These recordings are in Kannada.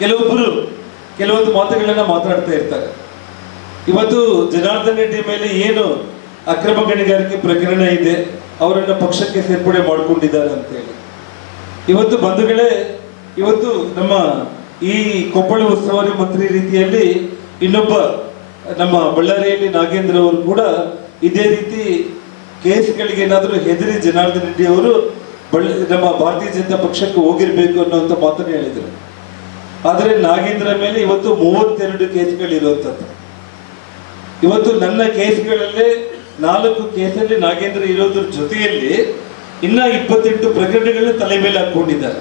ಕೆಲವೊಂದು ಮಾತುಗಳನ್ನ ಮಾತಾಡ್ತಾ ಇರ್ತಾರೆ. ಇವತ್ತು ಜನಾರ್ದನ್ ರೆಡ್ಡಿ ಮೇಲೆ ಏನು ಅಕ್ರಮ ಗಣಿಗಾರಿಕೆ ಪ್ರಕರಣ ಇದೆ, ಅವರನ್ನ ಪಕ್ಷಕ್ಕೆ ಸೇರ್ಪಡೆ ಮಾಡಿಕೊಂಡಿದ್ದಾರೆ ಅಂತ ಹೇಳಿ. ಇವತ್ತು ಬಂಧುಗಳೇ, ಇವತ್ತು ನಮ್ಮ ಈ ಕೊಪ್ಪಳ ಉಸ್ತುವಾರಿ ಮಂತ್ರಿ ರೀತಿಯಲ್ಲಿ ಇನ್ನೊಬ್ಬ ನಮ್ಮ ಬಳ್ಳಾರಿಯಲ್ಲಿ ನಾಗೇಂದ್ರ ಅವರು ಕೂಡ ಇದೇ ರೀತಿ ಕೇಸ್ಗಳಿಗೆ ಏನಾದರೂ ಹೆದರಿ ಜನಾರ್ದನ್ ರೆಡ್ಡಿ ಅವರು ನಮ್ಮ ಭಾರತೀಯ ಜನತಾ ಪಕ್ಷಕ್ಕೆ ಹೋಗಿರ್ಬೇಕು ಅನ್ನುವಂಥ ಮಾತನ್ನು ಹೇಳಿದರು. ಆದರೆ ನಾಗೇಂದ್ರ ಮೇಲೆ ಇವತ್ತು 32 ಕೇಸ್ಗಳಿರುವಂಥದ್ದು. ಇವತ್ತು ನನ್ನ ಕೇಸ್ಗಳಲ್ಲೇ 4 ಕೇಸಲ್ಲಿ ನಾಗೇಂದ್ರ ಇರೋದ್ರ ಜೊತೆಯಲ್ಲಿ ಇನ್ನ 28 ಪ್ರಕರಣಗಳನ್ನ ತಲೆ ಮೇಲೆ ಹಾಕೊಂಡಿದ್ದಾರೆ.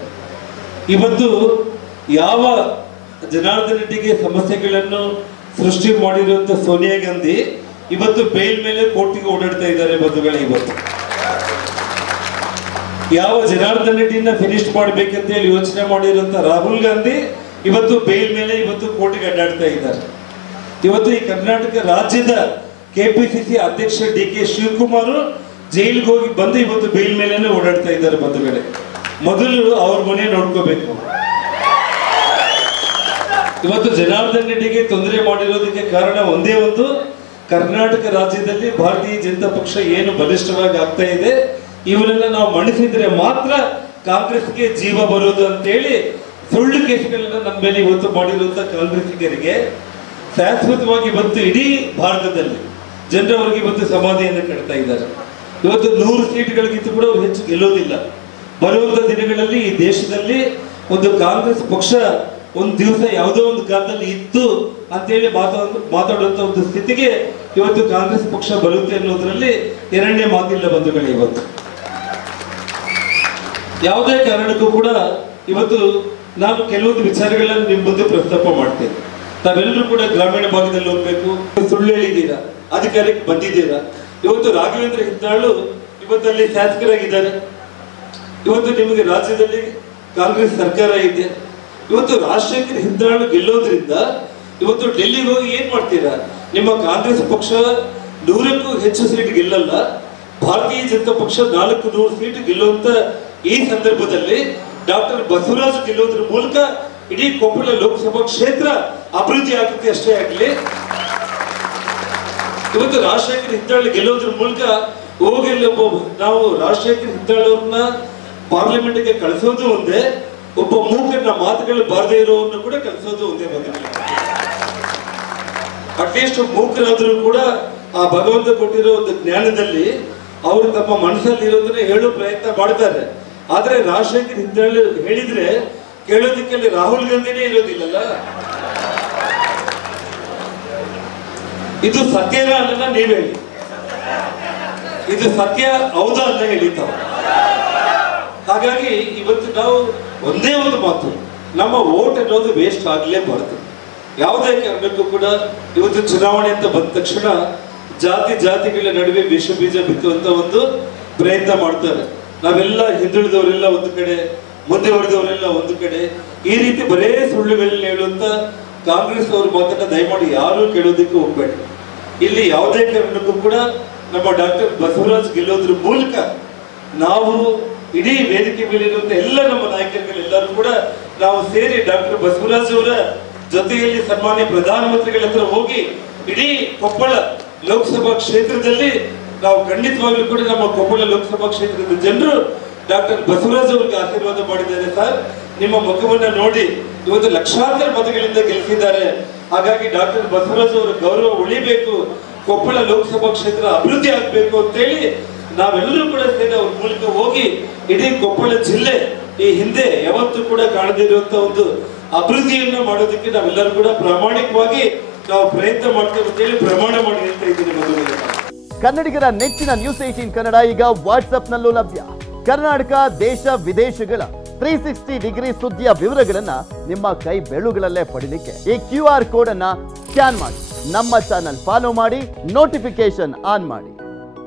ಇವತ್ತು ಯಾವ ಜನಾರ್ದನ್ ರೆಡ್ಡಿಗೆ ಸಮಸ್ಯೆಗಳನ್ನು ಸೃಷ್ಟಿ ಮಾಡಿರುವಂತ ಸೋನಿಯಾ ಗಾಂಧಿ ಇವತ್ತು ಬೇಲ್ ಮೇಲೆ ಕೋರ್ಟಿಗೆ ಓಡಾಡ್ತಾ ಇದ್ದಾರೆ ಬಂಧುಗಳೇ. ಇವತ್ತು ಯಾವ ಜನಾರ್ದನ್ ರೆಡ್ಡಿನ ಫಿನಿಶ್ ಮಾಡ್ಬೇಕಂತ ಹೇಳಿ ಯೋಚನೆ ಮಾಡಿರುವಂತ ರಾಹುಲ್ ಗಾಂಧಿ ಇವತ್ತು ಬೇಲ್ ಮೇಲೆ ಇವತ್ತು ಕೋರ್ಟಿಗೆ ಅಡ್ಡಾಡ್ತಾ ಇದ್ದಾರೆ. ಇವತ್ತು ಈ ಕರ್ನಾಟಕ ರಾಜ್ಯದ ಕೆಪಿಸಿಸಿ ಅಧ್ಯಕ್ಷ DK ಶಿವಕುಮಾರ್ ಜೈಲಿಗೆ ಹೋಗಿ ಬಂದು ಇವತ್ತು ಬೇಲ್ ಮೇಲೆನೆ ಓಡಾಡ್ತಾ ಇದ್ದಾರೆ ಬಂಧುಗಳೇ. ಮೊದಲು ಅವ್ರ ಮನೆ ನೋಡ್ಕೋಬೇಕು. ಇವತ್ತು ಜನಾರ್ದನ್ ರೆಡ್ಡಿಗೆ ತೊಂದರೆ ಮಾಡಿರೋದಕ್ಕೆ ಕಾರಣ ಒಂದೇ ಒಂದು, ಕರ್ನಾಟಕ ರಾಜ್ಯದಲ್ಲಿ ಭಾರತೀಯ ಜನತಾ ಪಕ್ಷ ಏನು ಬಲಿಷ್ಠವಾಗಿ ಆಗ್ತಾ ಇದೆ, ಇವರೆಲ್ಲ ನಾವು ಮಣಿಸಿದ್ರೆ ಮಾತ್ರ ಕಾಂಗ್ರೆಸ್ಗೆ ಜೀವ ಬರೋದು ಅಂತೇಳಿ ಸುಳ್ಳು ಕೇಸ್ಗಳನ್ನ ನಮ್ಮ ಮೇಲೆ ಇವತ್ತು ಮಾಡಿರುವಂತ ಕಾಂಗ್ರೆಸ್ಸಿಗರಿಗೆ ಶಾಶ್ವತವಾಗಿ ಇವತ್ತು ಇಡೀ ಭಾರತದಲ್ಲಿ ಜನರವರಿಗೆ ಇವತ್ತು ಸಮಾಧಿಯನ್ನು ಕಟ್ತಾ ಇದ್ದಾರೆ. ಇವತ್ತು 100 ಸೀಟ್ಗಳಿಗಿಂತ ಕೂಡ ಅವರು ಹೆಚ್ಚು ಗೆಲ್ಲೋದಿಲ್ಲ. ಬರುವಂತ ದಿನಗಳಲ್ಲಿ ಈ ದೇಶದಲ್ಲಿ ಒಂದು ಕಾಂಗ್ರೆಸ್ ಪಕ್ಷ ಒಂದು ದಿವಸ ಯಾವುದೋ ಒಂದು ಕಾಲದಲ್ಲಿ ಇತ್ತು ಅಂತೇಳಿ ಮಾತಾಡುವಂತ ಒಂದು ಸ್ಥಿತಿಗೆ ಇವತ್ತು ಕಾಂಗ್ರೆಸ್ ಪಕ್ಷ ಬರುತ್ತೆ ಅನ್ನೋದ್ರಲ್ಲಿ ಎರಡನೇ ಮಾತಿಲ್ಲ ಬಂಧುಗಳೇ. ಇವತ್ತು ಯಾವುದೇ ಕಾರಣಕ್ಕೂ ಕೂಡ ಇವತ್ತು ನಾನು ಕೆಲವೊಂದು ವಿಚಾರಗಳನ್ನು ನಿಮ್ಮ ಮುಂದೆ ಪ್ರಸ್ತಾಪ ಮಾಡ್ತೇನೆ. ತಾವೆಲ್ಲರೂ ಕೂಡ ಗ್ರಾಮೀಣ ಭಾಗದಲ್ಲಿ ಹೋಗ್ಬೇಕು, ಸುಳ್ಳು ಹೇಳಿದ್ದೀರಾ, ಅಧಿಕಾರಕ್ಕೆ ಬಂದಿದ್ದೀರಾ. ಇವತ್ತು ರಾಘವೇಂದ್ರ ಹಿದ್ದಾಳು ಇವತ್ತಲ್ಲಿ ಶಾಸಕರಾಗಿದ್ದಾರೆ. ಇವತ್ತು ನಿಮಗೆ ರಾಜ್ಯದಲ್ಲಿ ಕಾಂಗ್ರೆಸ್ ಸರ್ಕಾರ ಇದೆ. ಇವತ್ತು ರಾಜಶೇಖರ್ ಹಿದ್ದಾಳು ಗೆಲ್ಲೋದ್ರಿಂದ ಇವತ್ತು ಡೆಲ್ಲಿಗೆ ಹೋಗಿ ಏನ್ ಮಾಡ್ತೀರಾ? ನಿಮ್ಮ ಕಾಂಗ್ರೆಸ್ ಪಕ್ಷ 100ಕ್ಕೂ ಹೆಚ್ಚು ಸೀಟ್ ಗೆಲ್ಲಲ್ಲ, ಭಾರತೀಯ ಜನತಾ ಪಕ್ಷ 400 ಸೀಟ್ ಗೆಲ್ಲುವಂತ ಈ ಸಂದರ್ಭದಲ್ಲಿ ಡಾಕ್ಟರ್ ಬಸವರಾಜ್ ಗೆಲ್ಲೋದ್ರ ಮೂಲಕ ಇಡೀ ಕೊಪ್ಪಳ ಲೋಕಸಭಾ ಕ್ಷೇತ್ರ ಅಭಿವೃದ್ಧಿ ಆಗುತ್ತೆ ಅಷ್ಟೇ ಆಗಲಿ. ಇವತ್ತು ರಾಜಶೇಖರ್ ಹಿದ್ದಾಳು ಗೆಲ್ಲೋದ್ರ ಮೂಲಕ ನಾವು ರಾಜಶೇಖರ್ ಹಿದ್ದಾಳು ಅವ್ರನ್ನ ಪಾರ್ಲಿಮೆಂಟ್ಗೆ ಕಳಿಸೋದು ಒಂದೇ, ಒಬ್ಬ ಮೂಕನ ಮಾತುಗಳು ಬಾರದೇ ಇರೋನ್ನ ಕೂಡ ಕಳಿಸೋದು ಒಂದೇ ಬಂದಿಲ್ಲ. ಅಟ್ಲೀಸ್ಟ್ ಮೂಕರಾದ್ರೂ ಕೂಡ ಆ ಭಗವಂತ ಕೊಟ್ಟಿರೋ ಒಂದು ಜ್ಞಾನದಲ್ಲಿ ಅವರು ತಮ್ಮ ಮನಸ್ಸಲ್ಲಿ ಇರೋದನ್ನ ಹೇಳೋ ಪ್ರಯತ್ನ ಮಾಡ್ತಾರೆ. ಆದ್ರೆ ರಾಜಶೇಖರ್ ಹಿದ್ದಾಳು ಹೇಳಿದ್ರೆ ಕೇಳೋದಕ್ಕೆ ಅಲ್ಲಿ ರಾಹುಲ್ ಗಾಂಧಿನೇ ಇರೋದಿಲ್ಲಲ್ಲ. ಇದು ಸತ್ಯನ ಅಲ್ಲ, ನೀವ್ ಹೇಳಿ, ಇದು ಸತ್ಯ ಹೌದಾ ಅಲ್ಲ ಹೇಳಿತಾವ. ಹಾಗಾಗಿ ಇವತ್ತು ನಾವು ಒಂದೇ ಒಂದು ಮಾತು, ನಮ್ಮ ವೋಟ್ ಅನ್ನೋದು ವೇಸ್ಟ್ ಆಗ್ಲೇಬಾರದು. ಯಾವುದೇ ಕಾರಣಕ್ಕೂ ಕೂಡ ಇವತ್ತು ಚುನಾವಣೆ ಅಂತ ಬಂದ ತಕ್ಷಣ ಜಾತಿಗಳ ನಡುವೆ ವಿಷ ಬೀಜ ಬಿತ್ತುವಂತ ಒಂದು ಪ್ರಯತ್ನ ಮಾಡ್ತಾರೆ. ನಾವೆಲ್ಲ ಹಿಂದುಳಿದವರೆಲ್ಲ ಒಂದು ಕಡೆ, ಮುಂದುವರೆದವರೆಲ್ಲ ಒಂದು ಕಡೆ, ಈ ರೀತಿ ಬರೇ ಸುಳ್ಳುಗಳನ್ನ ಹೇಳುವಂತ ಕಾಂಗ್ರೆಸ್ ಅವ್ರ ಮಾತನ್ನ ದಯಮಾಡಿ ಯಾರು ಕೇಳೋದಕ್ಕೆ ಹೋಗ್ಬೇಡಿ. ಇಲ್ಲಿ ಯಾವುದೇ ಕಾರಣಕ್ಕೂ ಕೂಡ ನಮ್ಮ ಡಾಕ್ಟರ್ ಬಸವರಾಜ್ ಗೆಲ್ಲೋದ್ರ ಮೂಲಕ ನಾವು ಇಡೀ ವೇದಿಕೆ ಮೇಲಿರುವಂತ ಎಲ್ಲ ನಮ್ಮ ನಾಯಕರುಗಳೆಲ್ಲರೂ ಕೂಡ ನಾವು ಸೇರಿ ಡಾಕ್ಟರ್ ಬಸವರಾಜ್ ಅವರ ಜೊತೆಯಲ್ಲಿ ಸನ್ಮಾನ್ಯ ಪ್ರಧಾನಮಂತ್ರಿಗಳ ಹತ್ರ ಹೋಗಿ ಇಡೀ ಕೊಪ್ಪಳ ಲೋಕಸಭಾ ಕ್ಷೇತ್ರದಲ್ಲಿ ನಾವು ಖಂಡಿತವಾಗ್ಲೂ ಕೂಡ ನಮ್ಮ ಕೊಪ್ಪಳ ಲೋಕಸಭಾ ಕ್ಷೇತ್ರದ ಜನರು ಡಾಕ್ಟರ್ ಬಸವರಾಜ್ ಅವರಿಗೆ ಆಶೀರ್ವಾದ ಮಾಡಿದ್ದಾರೆ. ಸರ್, ನಿಮ್ಮ ಮುಖವನ್ನ ನೋಡಿ ಇವತ್ತು ಲಕ್ಷಾಂತರ ಮತಗಳಿಂದ ಗೆಲ್ಲಿಸಿದ್ದಾರೆ. ಹಾಗಾಗಿ ಡಾಕ್ಟರ್ ಬಸವರಾಜ್ ಅವರ ಗೌರವ ಉಳಿಬೇಕು, ಕೊಪ್ಪಳ ಲೋಕಸಭಾ ಕ್ಷೇತ್ರ ಅಭಿವೃದ್ಧಿ ಆಗ್ಬೇಕು ಅಂತೇಳಿ ನಾವೆಲ್ಲರೂ ಕೂಡ ಸೇರಿ ಅವ್ರ ಮೂಲಕ ಹೋಗಿ ಇಡೀ ಕೊಪ್ಪಳ ಜಿಲ್ಲೆ ಈ ಹಿಂದೆ ಯಾವತ್ತೂ ಕೂಡ ಕಾಣದಿರುವಂತ ಒಂದು ಅಭಿವೃದ್ಧಿಯನ್ನ ಮಾಡೋದಕ್ಕೆ ನಾವೆಲ್ಲರೂ ಕೂಡ ಪ್ರಾಮಾಣಿಕವಾಗಿ ನಾವು ಪ್ರಯತ್ನ ಮಾಡ್ತೇವೆ ಅಂತೇಳಿ ಪ್ರಮಾಣ ಮಾಡಿ ಹೇಳ್ತಾ ಇದ್ದೀನಿ. ಮೊದಲು ಕನ್ನಡಿಗರ ನೆಚ್ಚಿನ ನ್ಯೂಸ್ 18 ಕನ್ನಡ ಈಗ ವಾಟ್ಸ್ಆಪ್ನಲ್ಲೂ ಲಭ್ಯ. ಕರ್ನಾಟಕ ದೇಶ ವಿದೇಶಗಳ 360 ಡಿಗ್ರಿ ಸುದ್ದಿಯ ವಿವರಗಳನ್ನ ನಿಮ್ಮ ಕೈ ಬೆಳುಗಳಲ್ಲೇ ಪಡಿಲಿಕ್ಕೆ ಈ QR ಕೋಡ್ ಅನ್ನ ಸ್ಕ್ಯಾನ್ ಮಾಡಿ, ನಮ್ಮ ಚಾನಲ್ ಫಾಲೋ ಮಾಡಿ, ನೋಟಿಫಿಕೇಶನ್ ಆನ್ ಮಾಡಿ.